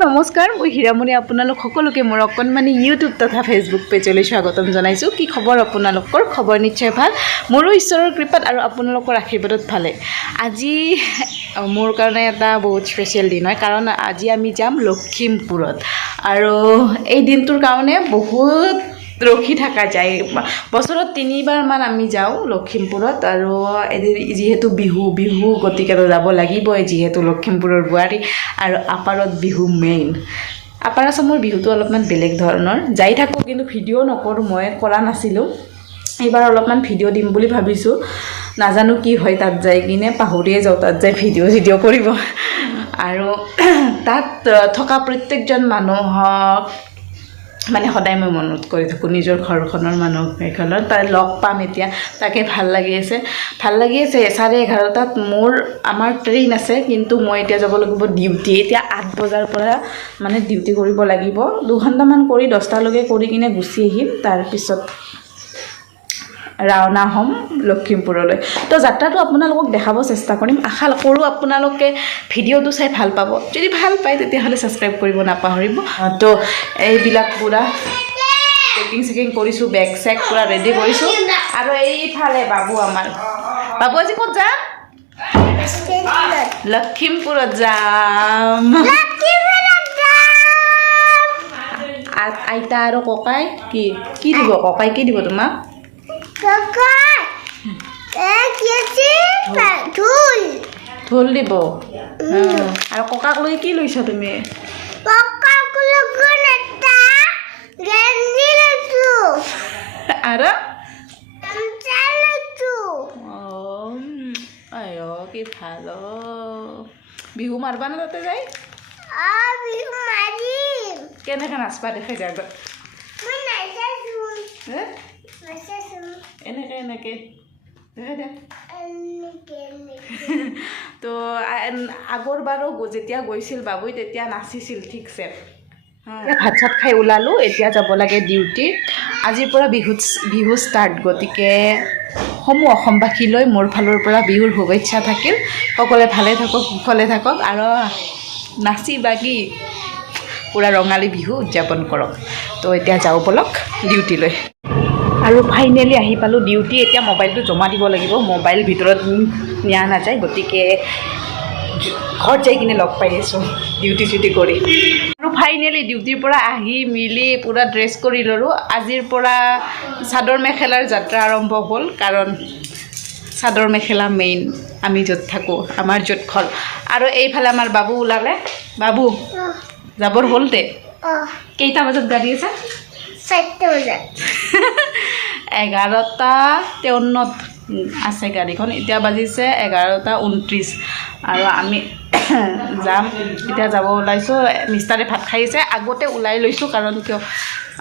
নমস্কাৰ মই হীৰামণি আপোনালোক সকলোকে মোৰ অকণমানি ইউটিউব তথা ফেচবুক পেজলৈ স্বাগতম জনাইছোঁ। কি খবৰ আপোনালোকৰ? খবৰ নিশ্চয় ভাল। মোৰো ঈশ্বৰৰ কৃপাত আৰু আপোনালোকৰ আশীৰ্বাদত ভালে। আজি মোৰ কাৰণে এটা বহুত স্পেচিয়েল দিন হয়, কাৰণ আজি আমি যাম লখিমপুৰত আৰু এই দিনটোৰ কাৰণে বহুত ৰখি থকা যায়। বছৰত 3বাৰমান আমি যাওঁ লখিমপুৰত আৰু যিহেতু বিহু গতিকে যাব লাগিবই, যিহেতু লখিমপুৰৰ বোৱাৰী আৰু আপাৰত বিহু মেইন। আপাৰ আচামৰ বিহুটো অলপমান বেলেগ ধৰণৰ, যাই থাকোঁ কিন্তু ভিডিঅ' নকৰোঁ, মই কৰা নাছিলোঁ। এইবাৰ অলপমান ভিডিঅ' দিম বুলি ভাবিছোঁ, নাজানো কি হয়, তাত যাই কিনে পাহৰিয়ে যাওঁ তাত যাই ভিডিঅ' কৰিব। আৰু তাত থকা প্ৰত্যেকজন মানুহক মানে সদায় মই মনত কৰি থাকোঁ, নিজৰ ঘৰখনৰ মানুহ এখনত তাই লগ পাম এতিয়া, তাকে ভাল লাগি আছে। 11:30 আমাৰ ট্ৰেইন আছে, কিন্তু মই এতিয়া যাব লাগিব ডিউটি। এতিয়া 8 বজাৰ পৰা মানে ডিউটি কৰিব লাগিব, 2 ঘণ্টামান কৰি 10টালৈকে কৰি কিনে গুচি আহিম। তাৰপিছত ৰাওনা হ'ম লখিমপুৰলৈ। তো যাত্ৰাটো আপোনালোকক দেখাব চেষ্টা কৰিম, আশা কৰোঁ আপোনালোকে ভিডিঅ'টো চাই ভাল পাব। যদি ভাল পায় তেতিয়াহ'লে ছাবস্ক্ৰাইব কৰিব নাপাহৰিব। তো এইবিলাক পূৰা পেকিং কৰিছোঁ, বেগ চেগ পূৰা ৰেডি কৰিছোঁ। আৰু এইফালে বাবু, আমাৰ বাবু আজি ক'ত যাম? লখিমপুৰত যাম। আইতা আৰু ককাই কি দিব? ককাই কি দিব তোমাক? ঢোল দিব। আৰু ককাক লৈ কি লৈছা তুমি? আৰু কি ভাল বিহু মাৰবা না তাতে যাই? কেনেকৈ নাচবা দেখাই যায় এনেকৈ তো আগৰবাৰো যেতিয়া গৈছিল বাবুই তেতিয়া নাচিছিল ঠিকছে। ভাত চাত খাই ওলালোঁ, এতিয়া যাব লাগে ডিউটি। আজিৰ পৰা বিহু ষ্টাৰ্ট, গতিকে সমূহ অসমবাসীলৈ মোৰ ফালৰ পৰা বিহুৰ শুভেচ্ছা থাকিল। সকলোৱে ভালে থাকক, কুশলে থাকক আৰু নাচি বাগি পূৰা ৰঙালী বিহু উদযাপন কৰক। তো এতিয়া যাওঁ বলক ডিউটিলৈ। আৰু ফাইনেলি আহি পালোঁ ডিউটি। এতিয়া মোবাইলটো জমা দিব লাগিব, মোবাইল ভিতৰত নিয়া নাযায়, গতিকে ঘৰত যাই কিনে লগ পাই আছোঁ ডিউটি কৰি। আৰু ফাইনেলি ডিউটিৰ পৰা আহি মিলি পূৰা ড্ৰেছ কৰি ল'লোঁ। আজিৰ পৰা চাদৰ মেখেলাৰ যাত্ৰা আৰম্ভ হ'ল, কাৰণ চাদৰ মেখেলা মেইন আমি য'ত থাকোঁ, আমাৰ য'ত ঘৰ। আৰু এইফালে আমাৰ বাবু ওলালে। বাবু যাবৰ হ'ল দে। কেইটা বজাত গাড়ী আছে? 4টা বজাত। 11:53 আছে গাড়ীখন, এতিয়া বাজিছে 11:29 আৰু আমি যাম। এতিয়া যাব ওলাইছোঁ। মিষ্টাৰে ভাত খাইছে, আগতে ওলাই লৈছোঁ, কাৰণ কিয়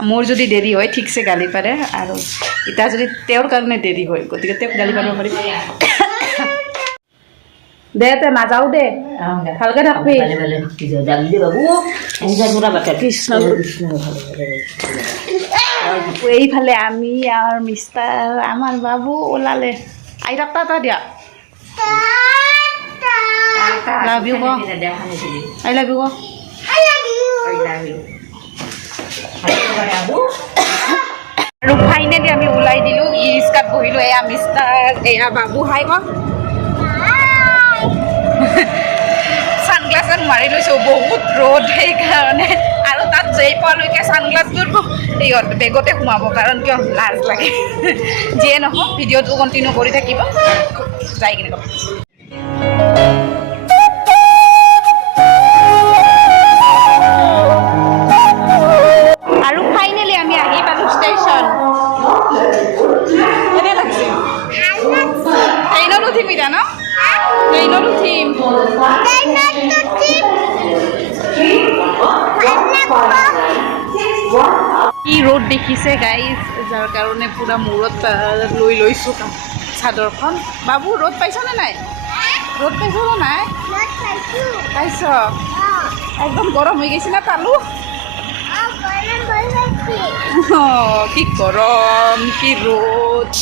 মোৰ যদি দেৰি হয় ঠিকছে গালি পাৰে, আৰু এতিয়া যদি তেওঁৰ কাৰণে দেৰি হয় গতিকে তেওঁক গালি পাৰিব পাৰিম। দে তে নাযাওঁ দে, ভালকৈ থাকবি। এইফালে আমি আৰু মিষ্টাৰ, আমাৰ বাবু ওলালে। আই টাটা দিয়া। লাভ ইউ ক। আই লাভ ইউ ক। আৰু ফাইনেলি আমি ওলাই দিলোঁ, ই ৰিক্সাত বহিলোঁ। এয়া মিষ্টাৰ, এয়া বাবু। হাই ক। ছানগ্লাছ মাৰি লৈছোঁ, বহুত ৰ'দ সেইকাৰণে। আৰু তাত যাই পোৱালৈকে ছানগ্লাছযোৰ বেগতে সোমাব, কাৰণ কিয় লাজ লাগে। যিয়ে নহওক ভিডিঅ'টো কণ্টিনিউ কৰি থাকিব, যাই কিনে ক'ম। আৰু ফাইনেলি আমি আহি পালোঁ ষ্টেচন। কেনে লাগছে? ট্ৰেইনত উঠিম এতিয়া ন? ট্ৰেইনত উঠিম। কি ৰ'দ দেখিছে গাইজ, যাৰ কাৰণে পূৰা মূৰত লৈ লৈছোঁ চাদৰখন। বাবু ৰ'দ পাইছনে নাই? ৰ'দ পাইছনে নাই? পাইছ? একদম গৰম হৈ গৈছে না তালু? কি গৰম, কি ৰ'দ।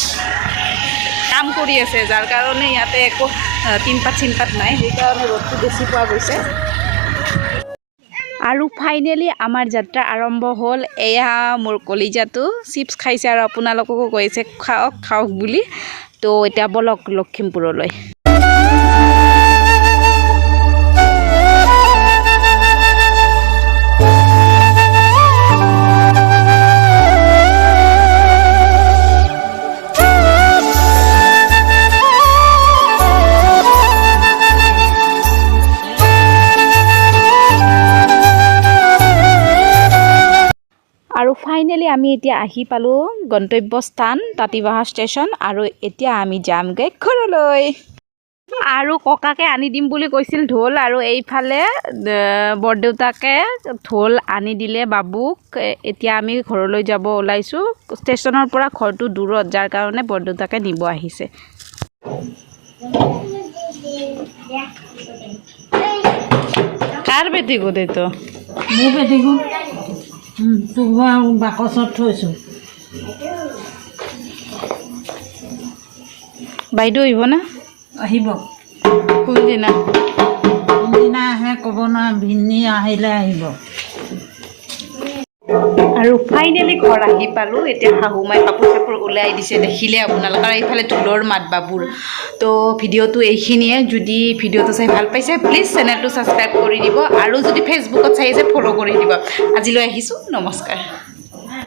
কাম কৰি আছে, যাৰ কাৰণে ইয়াতে একো টিনপাত চিনপাত নাই, সেইকাৰণে ৰ'দটো বেছি পোৱা গৈছে। আৰু ফাইনেলি আমাৰ যাত্ৰা আৰম্ভ হ'ল এয়া মোৰ কলিজাটো চিপছ খাইছে আৰু আপোনালোককো কৈছে খাওক খাওক বুলি তো এতিয়া বলক লখিমপুৰলৈ আৰু ফাইনেলি আমি এতিয়া আহি পালোঁ গন্তব্যস্থান তাঁতিবাহা ষ্টেচন আৰু এতিয়া আমি যামগৈ ঘৰলৈ আৰু ককাকে আনি দিম বুলি কৈছিল ঢোল আৰু এইফালে বৰদেউতাকে ঢোল আনি দিলে বাবুক এতিয়া আমি ঘৰলৈ যাব ওলাইছোঁ ষ্টেচনৰ পৰা ঘৰটো দূৰত যাৰ কাৰণে বৰদেউতাকে নিব আহিছে কাৰ বেটি গোট এইটো মোৰ বেটিকো বাকচত থৈছোঁ বাইদেউ আহিব না আহিব কোনদিনা কোনদিনা আহে ক'ব নোৱাৰে ভিনী আহিলে আহিব আৰু ফাইনেলি ঘৰ আহি পালোঁ এতিয়া শাহুমাই কাপোৰ চাপোৰ ওলাই দিছে দেখিলে আপোনালোকে আৰু এইফালে ঢোলৰ মাত বাবুৰ তো ভিডিঅ'টো এইখিনিয়ে যদি ভিডিঅ'টো চাই ভাল পাইছে প্লিজ চেনেলটো ছাবস্ক্ৰাইব কৰি দিব আৰু যদি ফেচবুকত চাই আছে ফ'ল' কৰি দিব আজিলৈ আহিছোঁ নমস্কাৰ